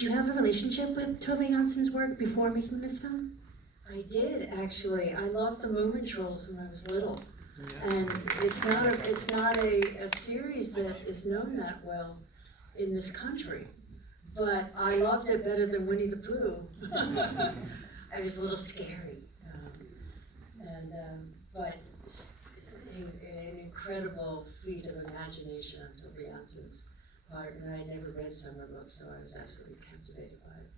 Did you have a relationship with Tove Jansson's work before making this film? I did, actually. I loved the Moomin Trolls when I was little. And it's not a series that is known that well in this country. But I loved it better than Winnie the Pooh. I was a little scary. But an incredible feat of imagination on Tove Jansson's part. And I had never read Summer books, so I was absolutely captivated by it.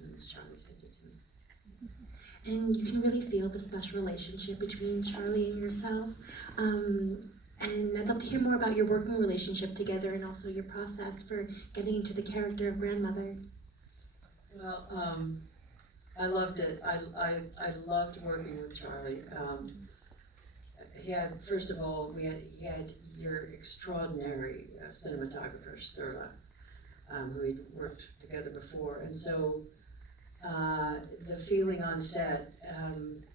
And as Charlie sent it to me. And you can really feel the special relationship between Charlie and yourself. And I'd love to hear more about your working relationship together and also your process for getting into the character of grandmother. Well, I loved it. I loved working with Charlie. He had, first of all, he had your extraordinary cinematographer, Sturla, who we'd worked together before. And so the feeling on set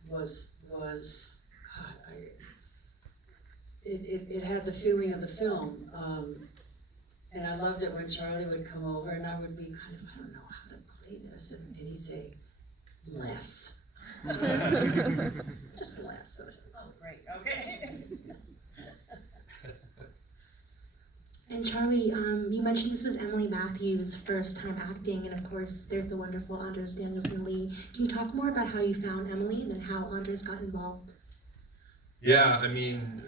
was God, it had the feeling of the film. And I loved it when Charlie would come over and I would be kind of, I don't know how to play this. And he'd say, less. Just less. So, oh, great, okay. And Charlie, you mentioned this was Emily Matthews' first time acting, and of course there's the wonderful Anders Danielsen Lie. Can you talk more about how you found Emily and then how Anders got involved? Yeah, I mean,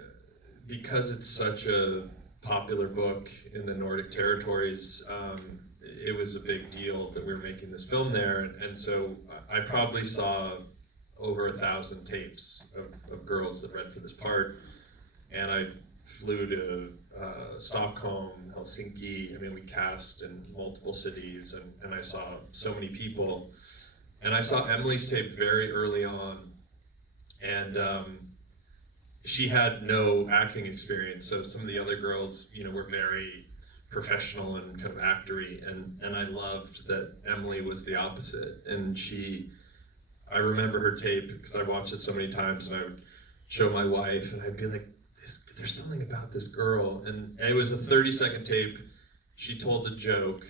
because it's such a popular book in the Nordic territories, it was a big deal that we were making this film there, and so I probably saw over 1,000 tapes of girls that read for this part, and I flew to Stockholm, Helsinki. I mean, we cast in multiple cities, and I saw so many people. And I saw Emily's tape very early on, and she had no acting experience, so some of the other girls, you know, were very professional and kind of actory, and I loved that Emily was the opposite. And I remember her tape because I watched it so many times, and I would show my wife, and I'd be like, there's something about this girl. And it was a 30-second tape. She told a joke,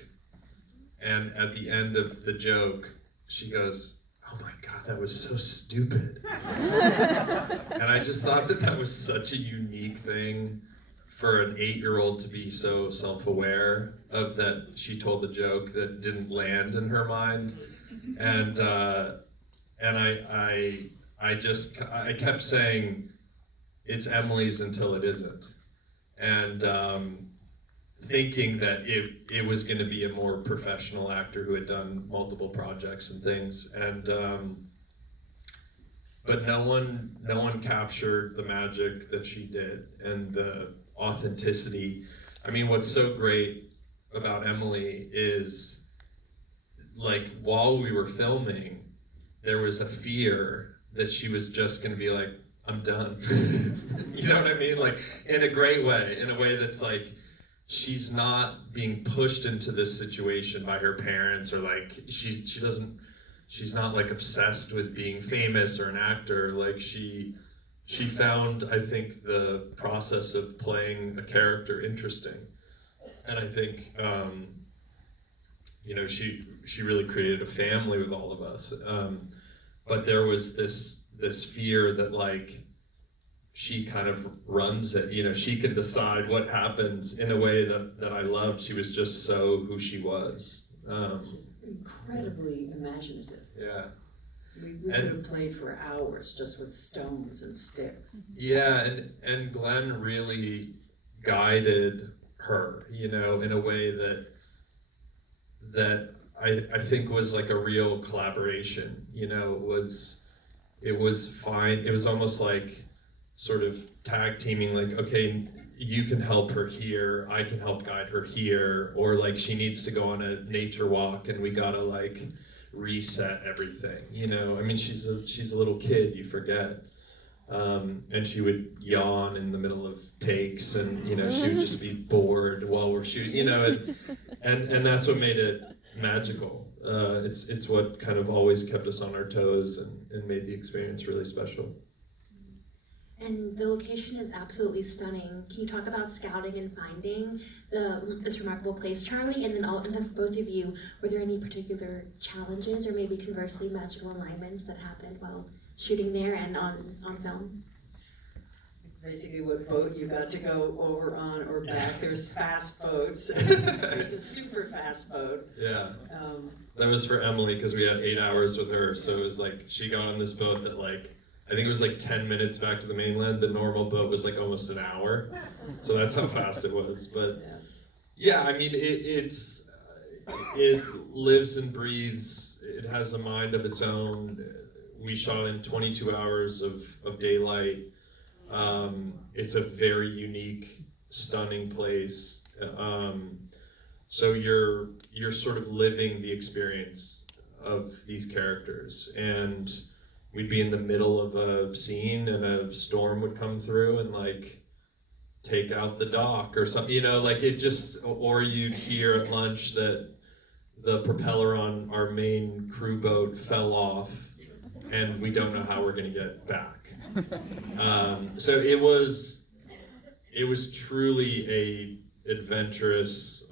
and at the end of the joke, she goes, oh my God, that was so stupid. And I just thought that was such a unique thing for an 8-year-old to be so self-aware of, that she told the joke that didn't land in her mind. And I kept saying, it's Emily's until it isn't. And thinking that it was gonna be a more professional actor who had done multiple projects and things. And but no one captured the magic that she did and the authenticity. I mean, what's so great about Emily is, like, while we were filming, there was a fear that she was just gonna be like, I'm done. You know what I mean? Like, in a great way, in a way that's like, she's not being pushed into this situation by her parents, or like, she's not like obsessed with being famous or an actor. Like, she found, I think, the process of playing a character interesting. And I think, you know, she really created a family with all of us. But there was this fear that, like, she kind of runs it, you know, she can decide what happens in a way that I loved. She was just so who she was. She's incredibly imaginative. Yeah. We could have played for hours just with stones and sticks. Yeah, and Glenn really guided her, you know, in a way that I think was like a real collaboration, you know. It was fine. It was almost like sort of tag teaming, like, okay, you can help her here, I can help guide her here, or like she needs to go on a nature walk and we gotta like reset everything, you know. I mean, she's a little kid, you forget. And she would yawn in the middle of takes, and you know, she would just be bored while we're shooting, you know, and that's what made it magical. It's what kind of always kept us on our toes and made the experience really special. And the location is absolutely stunning. Can you talk about scouting and finding this remarkable place, Charlie? And then for both of you, were there any particular challenges or maybe conversely magical alignments that happened while shooting there and on film? Basically what boat you got to go over on or back. There's fast boats. There's a super fast boat. Yeah. That was for Emily because we had 8 hours with her. So it was like she got on this boat that like, I think it was like 10 minutes back to the mainland. The normal boat was like almost an hour. So that's how fast it was. But yeah, I mean, it lives and breathes. It has a mind of its own. We shot in 22 hours of daylight. It's a very unique, stunning place. So you're sort of living the experience of these characters, and we'd be in the middle of a scene and a storm would come through and like take out the dock or something, you know, like it just, or you'd hear at lunch that the propeller on our main crew boat fell off and we don't know how we're gonna get back. So it was truly a adventurous,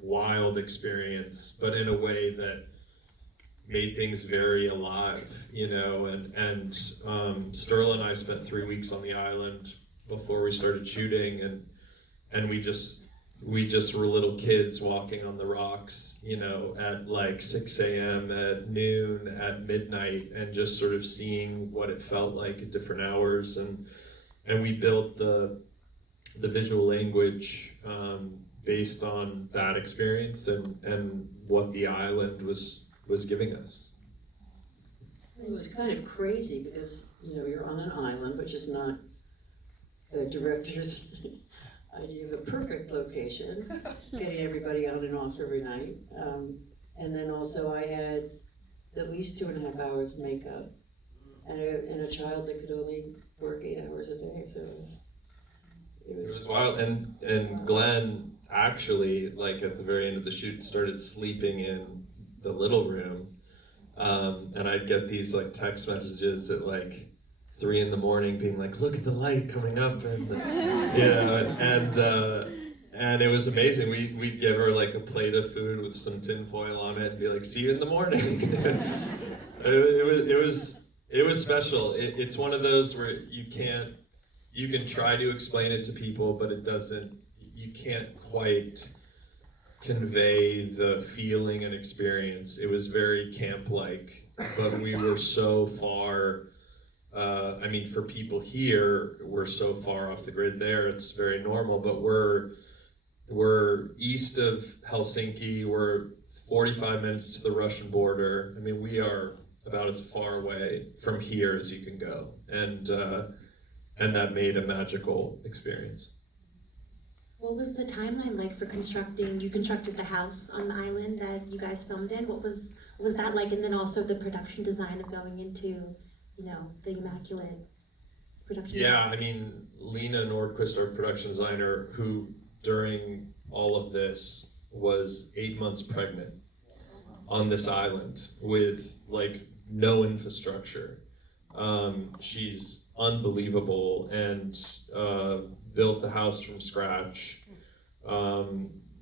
wild experience, but in a way that made things very alive, you know, and Sterla and I spent 3 weeks on the island before we started shooting, and we just were little kids walking on the rocks, you know, at like 6 a.m., at noon, at midnight, and just sort of seeing what it felt like at different hours, and we built the visual language based on that experience and what the island was giving us. It was kind of crazy because, you know, you're on an island, which is not the director's idea of a perfect location, getting everybody on and off every night. And then also I had at least 2.5 hours makeup and a child that could only work 8 hours a day, so it was wild. And Glenn actually, like at the very end of the shoot, started sleeping in the little room, and I'd get these like text messages at like 3 a.m. being like, look at the light coming up, and you know, and it was amazing. We'd give her like a plate of food with some tin foil on it and be like, see you in the morning. It was special. It's one of those where you can try to explain it to people, but you can't quite convey the feeling and experience. It was very camp-like, but we were so far, I mean, for people here, we're so far off the grid there, it's very normal, but we're east of Helsinki, we're 45 minutes to the Russian border. I mean, we are about as far away from here as you can go, and that made a magical experience. What was the timeline like for constructing? You constructed the house on the island that you guys filmed in. What was that like? And then also the production design of going into, you know, the immaculate production design. I mean, Lena Nordquist, our production designer, who during all of this was 8 months pregnant on this island with like no infrastructure. She's unbelievable and built the house from scratch.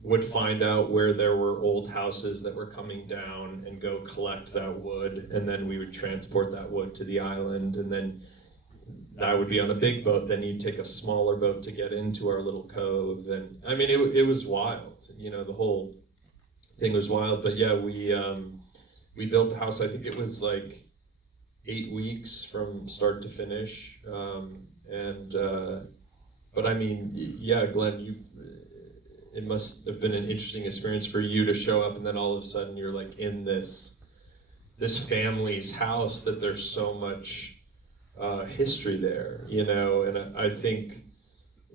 Would find out where there were old houses that were coming down and go collect that wood, and then we would transport that wood to the island, and then that would be on a big boat. Then you'd take a smaller boat to get into our little cove, and I mean it was wild. You know, the whole thing was wild. But yeah, we built the house. I think it was like 8 weeks from start to finish, but I mean, yeah, Glenn, it must have been an interesting experience for you to show up and then all of a sudden you're like in this family's house that there's so much history there, you know, and I think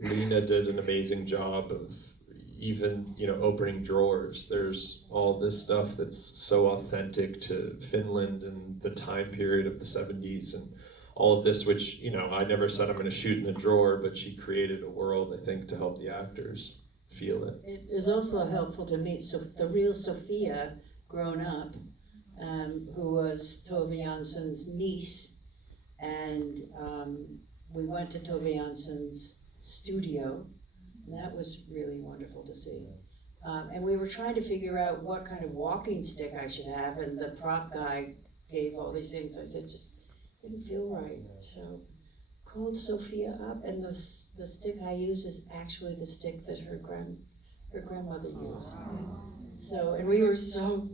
Lena did an amazing job of even, you know, opening drawers. There's all this stuff that's so authentic to Finland and the time period of the 70s and all of this, which, you know, I never said I'm going to shoot in the drawer, but she created a world, I think, to help the actors feel it. It is also helpful to meet the real Sophia grown up, who was Tove Jansson's niece, and we went to Tove Jansson's studio, and that was really wonderful to see. And we were trying to figure out what kind of walking stick I should have, and the prop guy gave all these things. I said, just didn't feel right. So called Sophia up, and the stick I use is actually the stick that her grandmother used. So, and we were so,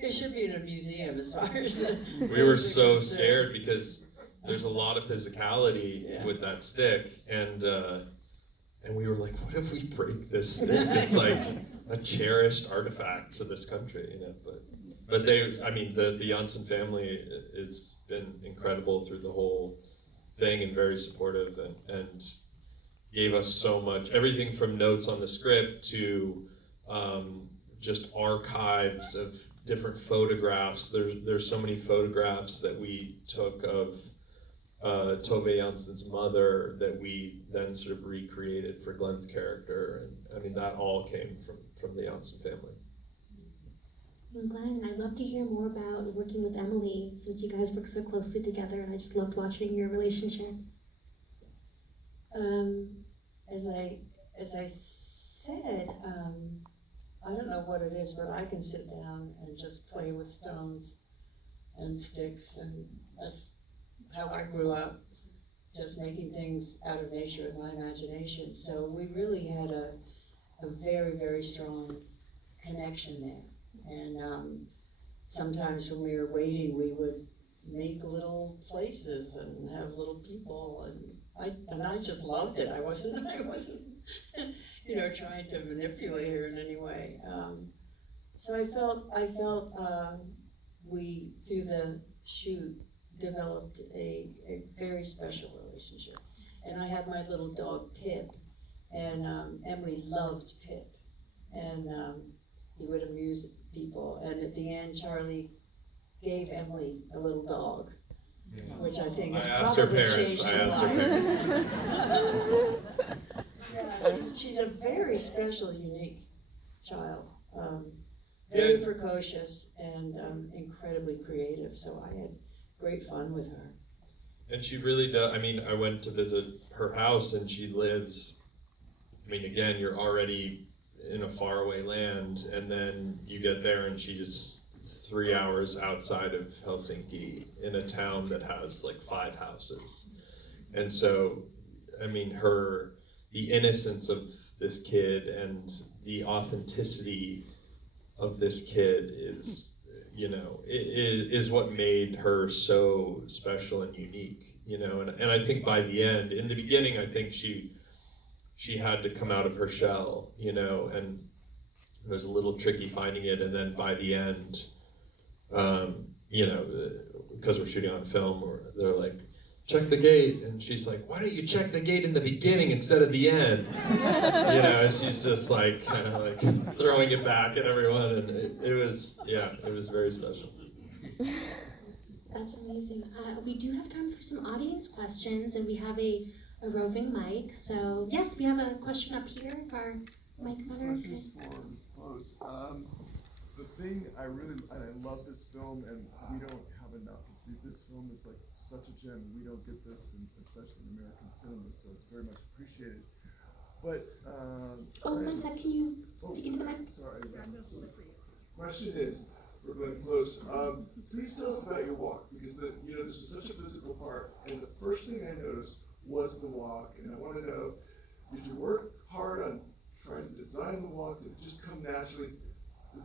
it should be in a museum as far as we were so scared because there's a lot of physicality with that stick, and we were like, what if we break this stick? It's like a cherished artifact to this country, you know. But they, I mean, the Jansson family has been incredible through the whole thing and very supportive, and gave us so much, everything from notes on the script to just archives of different photographs. There's so many photographs that we took of Tove Jansson's mother that we then sort of recreated for Glenn's character, and I mean that all came from the Jansson family. And Glenn, I'd love to hear more about working with Emily, since you guys work so closely together, and I just loved watching your relationship. As I said, I don't know what it is, but I can sit down and just play with stones and sticks, and that's how I grew up, just making things out of nature with my imagination. So we really had a very, very strong connection there. And sometimes when we were waiting, we would make little places and have little people, and I just loved it. I wasn't trying to manipulate her in any way. So I felt we, through the shoot, developed a very special relationship. And I had my little dog Pip, and Emily loved Pip, and he would amuse people. And at the end, Charlie gave Emily a little dog, which I think has probably changed her life. Yeah, she's a very special, unique child. Very precocious and incredibly creative. So I had great fun with her. And she really does. I mean, I went to visit her house, and she lives, I mean, again, you're already in a faraway land, and then you get there and she's 3 hours outside of Helsinki in a town that has like 5 houses. And so, I mean, the innocence of this kid and the authenticity of this kid is, you know, is what made her so special and unique, you know. And I think by the end, in the beginning, I think she had to come out of her shell, you know, and it was a little tricky finding it. And then by the end, you know, because we're shooting on film, they're like, check the gate, and she's like, why don't you check the gate in the beginning instead of the end? You know, and she's just like kind of like throwing it back at everyone, and it was very special. That's amazing. We do have time for some audience questions, and we have a roving mic. So yes, we have a question up here. If our mic runner. The thing I love this film, and we don't have enough. This film is like such a gem. We don't get this, especially in American cinema, so it's very much appreciated. But one second, can you speak into the mic? Sorry. Question is, for Glenn Close, please tell us about your walk, because this was such a physical part, and the first thing I noticed was the walk, and I want to know, did you work hard on trying to design the walk? Did it just come naturally?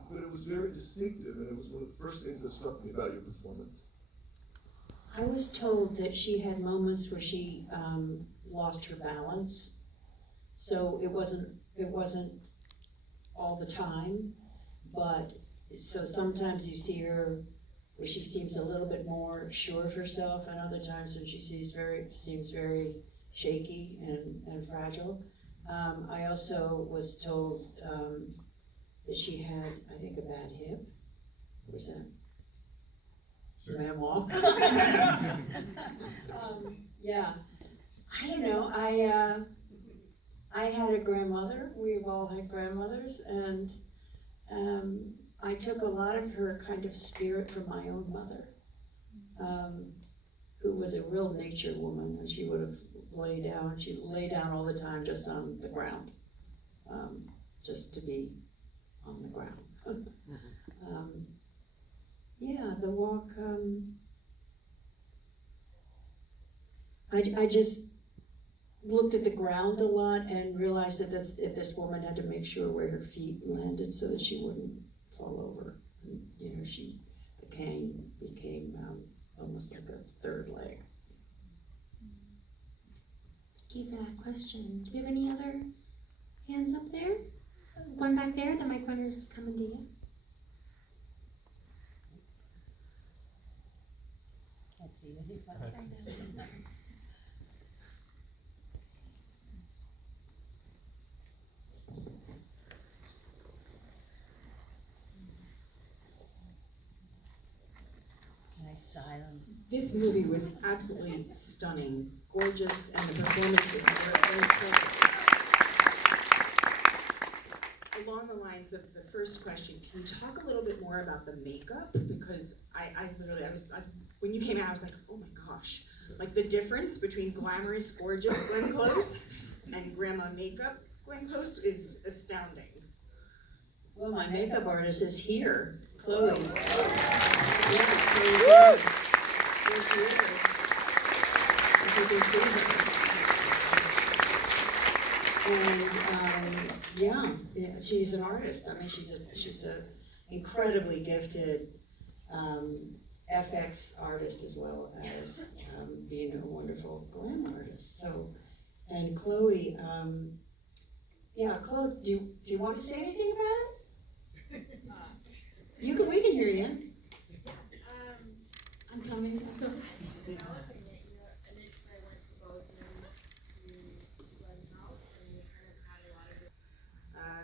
But it was very distinctive, and it was one of the first things that struck me about your performance. I was told that she had moments where she lost her balance, so it wasn't all the time, but so sometimes you see her where she seems a little bit more sure of herself, and other times when she seems very shaky and fragile. I also was told that she had, I think, a bad hip. Was that? Sure. Am I wrong? Yeah, I don't know. I had a grandmother. We've all had grandmothers, and I took a lot of her kind of spirit from my own mother, who was a real nature woman, and she would have lay down. She'd lay down all the time just on the ground, just to be on the ground. Yeah, the walk, I just looked at the ground a lot and realized that this woman had to make sure where her feet landed so that she wouldn't fall over. And, you know, she became almost like a third leg. Thank you for that question. Do we have any other hands up there? One back there, the mic runner's coming to you. Can't see anybody. Silence. This movie was absolutely stunning, gorgeous, and the performances were very perfect. Along the lines of the first question, can you talk a little bit more about the makeup? Because when you came out, I was like, oh my gosh. Like the difference between glamorous, gorgeous Glenn Close and grandma makeup Glenn Close is astounding. Well, my makeup artist is here, Chloe. Yeah, Chloe's here she is. If you can see her. And yeah, she's an artist. I mean, she's a incredibly gifted FX artist as well as being a wonderful glam artist. So, and Chloe, yeah, Chloe, do you want to say anything about it? We can hear you. I'm coming.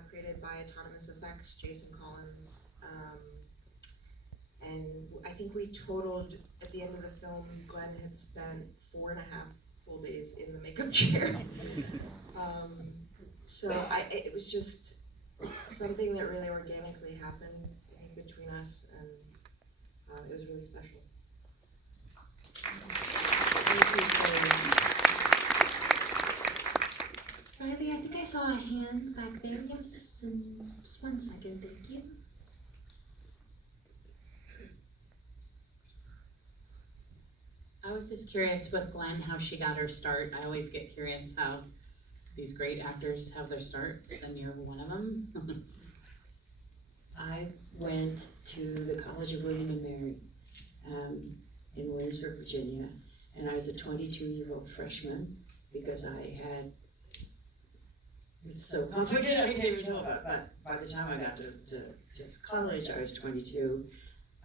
Created by Autonomous Effects, Jason Collins, and I think we totaled, at the end of the film, Glenn had spent 4.5 full days in the makeup chair. So it was just something that really organically happened, I think, between us, and it was really special. Riley, I think I saw a hand back there. Yes, and just 1 second, thank you. I was just curious with Glenn how she got her start. I always get curious how these great actors have their starts, and you're one of them. I went to the College of William and Mary in Williamsburg, Virginia, and I was a 22-year-old freshman because it's so complicated I can't even talk about it, but by the time I got to college, I was 22.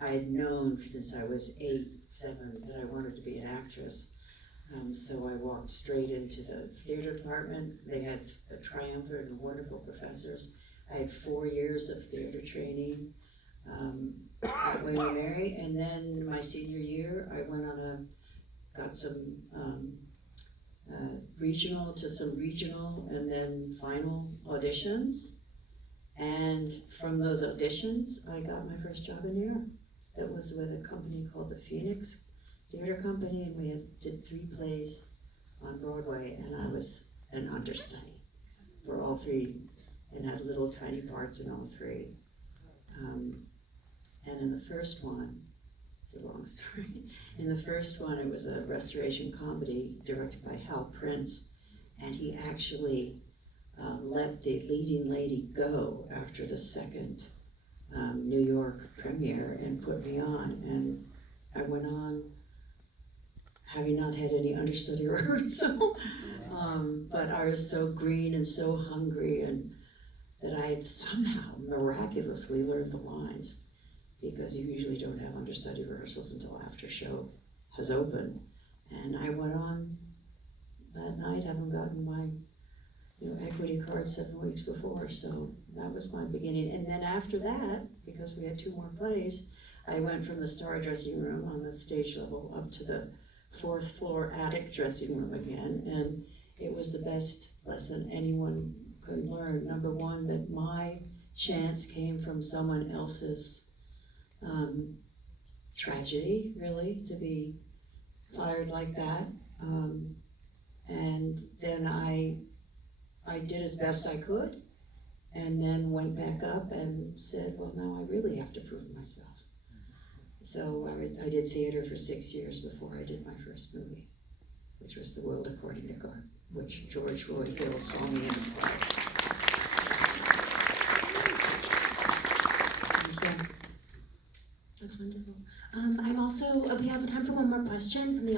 I had known since I was 8, 7 that I wanted to be an actress. So I walked straight into the theater department. They had a triumvirate of wonderful professors. I had 4 years of theater training at William and Mary, and then my senior year, I went on got some regional, and then final auditions. And from those auditions, I got my first job in New York. That was with a company called the Phoenix Theater Company, and we did 3 plays on Broadway, and I was an understudy for all 3, and had little tiny parts in all 3. And in the first one, it's a long story. In the first one, it was a restoration comedy directed by Hal Prince, and he actually let the leading lady go after the second New York premiere and put me on, and I went on having not had any understudy rehearsal, but I was so green and so hungry, and that I had somehow miraculously learned the lines, because you usually don't have understudy rehearsals until after show has opened. And I went on that night, having gotten my equity card 7 weeks before, so that was my beginning. And then after that, because we had 2 more plays, I went from the star dressing room on the stage level up to the 4th floor attic dressing room again, and it was the best lesson anyone could learn. Number one, that my chance came from someone else's tragedy, really, to be fired like that. And then I did as best I could, and then went back up and said, well, now I really have to prove myself. So I did theater for 6 years before I did my first movie, which was The World According to God, which George Roy Hill saw me in. That's wonderful. I'm also, we have time for one more question from the